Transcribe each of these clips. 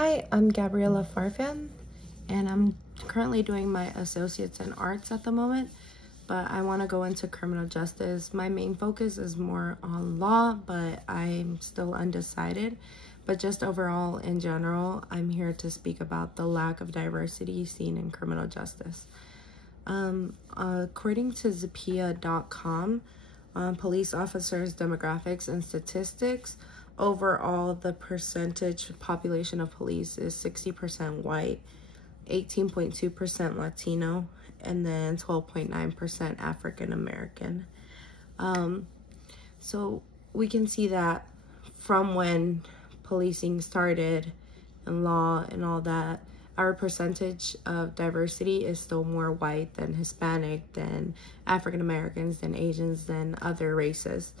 Hi, I'm Gabriella Farfan, and I'm currently doing my associates in arts at the moment, but I want to go into criminal justice. My main focus is more on law, but I'm still undecided. But just overall, in general, I'm here to speak about the lack of diversity seen in criminal justice. According to Zapia.com, police officers, demographics, and statistics, overall, the percentage population of police is 60% white, 18.2% Latino, and then 12.9% African American. So we can see that from when policing started and law and all that, our percentage of diversity is still more white than Hispanic, than African Americans, than Asians, than other races.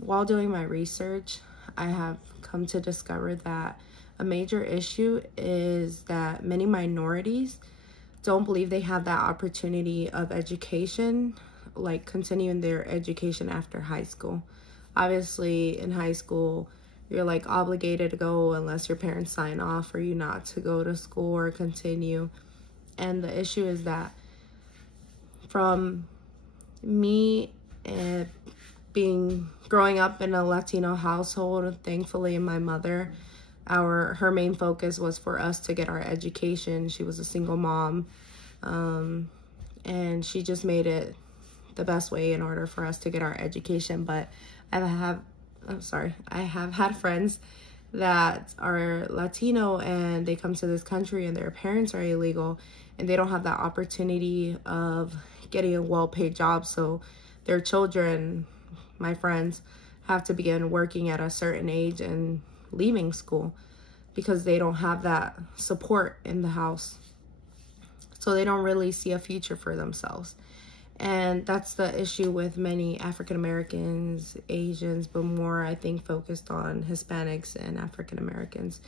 While doing my research, I have come to discover that a major issue is that many minorities don't believe they have that opportunity of education, like continuing their education after high school. Obviously, in high school, you're like obligated to go unless your parents sign off for you not to go to school or continue. And the issue is that from me growing up in a Latino household, thankfully my mother, her main focus was for us to get our education. She was a single mom, and she just made it the best way in order for us to get our education. But I have had friends that are Latino and they come to this country and their parents are illegal and they don't have that opportunity of getting a well-paid job. So their children, my friends, have to begin working at a certain age and leaving school because they don't have that support in the house. So they don't really see a future for themselves. And that's the issue with many African Americans, Asians, but more, I think, focused on Hispanics and African Americans.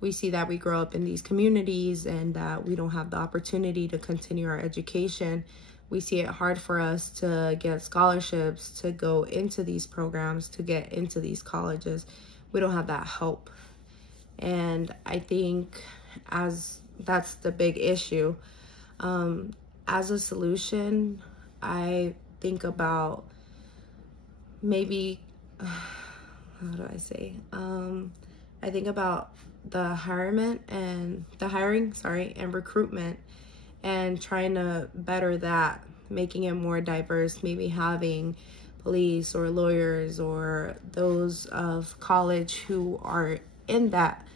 We see that we grow up in these communities and that we don't have the opportunity to continue our education. We see it hard for us to get scholarships, to go into these programs, to get into these colleges. We don't have that help. And I think that's the big issue. As a solution, I think about maybe, how do I say? I think about the hiring and recruitment, and trying to better that, making it more diverse, maybe having police or lawyers or those of college who are in that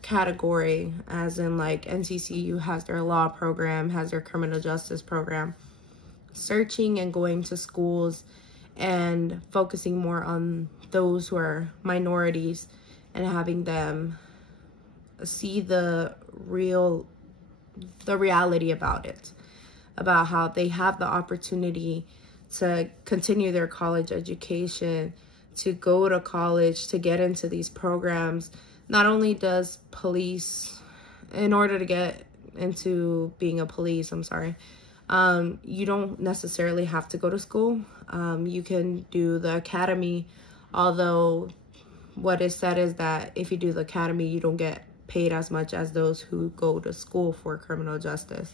category, as in like NCCU has their law program, has their criminal justice program, searching and going to schools and focusing more on those who are minorities and having them see the reality about it, about how they have the opportunity to continue their college education, to go to college, to get into these programs. Not only does police, in order to get into being a police, you don't necessarily have to go to school. You can do the academy, although what is said is that if you do the academy, you don't get paid as much as those who go to school for criminal justice.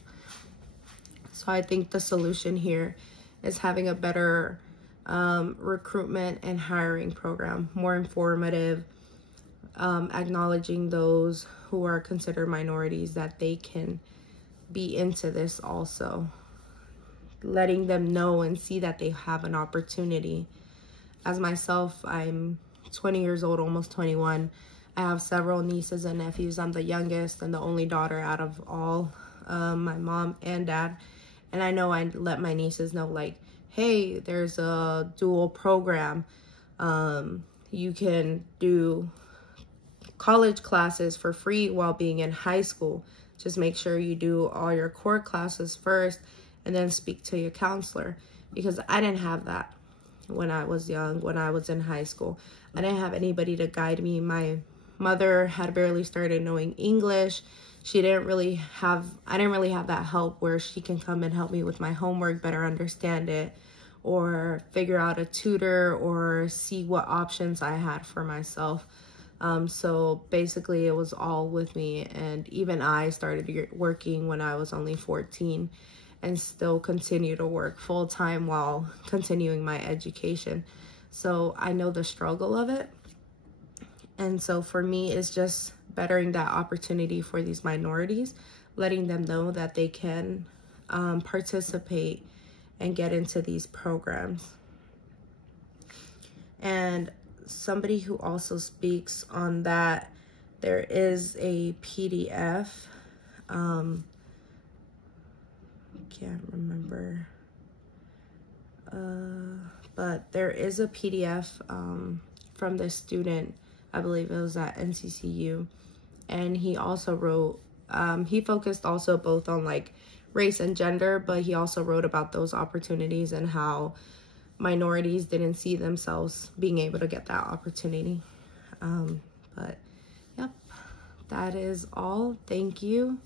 So I think the solution here is having a better recruitment and hiring program, more informative, acknowledging those who are considered minorities, that they can be into this also, letting them know and see that they have an opportunity. As myself, I'm 20 years old, almost 21. I have several nieces and nephews. I'm the youngest and the only daughter out of all, my mom and dad. And I know I let my nieces know, like, hey, there's a dual program. You can do college classes for free while being in high school. Just make sure you do all your core classes first and then speak to your counselor, because I didn't have that when I was young, when I was in high school. I didn't have anybody to guide me. My mother had barely started knowing English. I didn't really have that help where she can come and help me with my homework, better understand it, or figure out a tutor, or see what options I had for myself. So basically it was all with me, and even I started working when I was only 14 and still continue to work full-time while continuing my education. So I know the struggle of it. And so for me, it's just bettering that opportunity for these minorities, letting them know that they can participate and get into these programs. And somebody who also speaks on that, there is a PDF. Can't remember. But there is a PDF from the student, I believe it was at NCCU, and he also wrote, he focused also both on like race and gender, but he also wrote about those opportunities and how minorities didn't see themselves being able to get that opportunity. But yep, that is all. Thank you.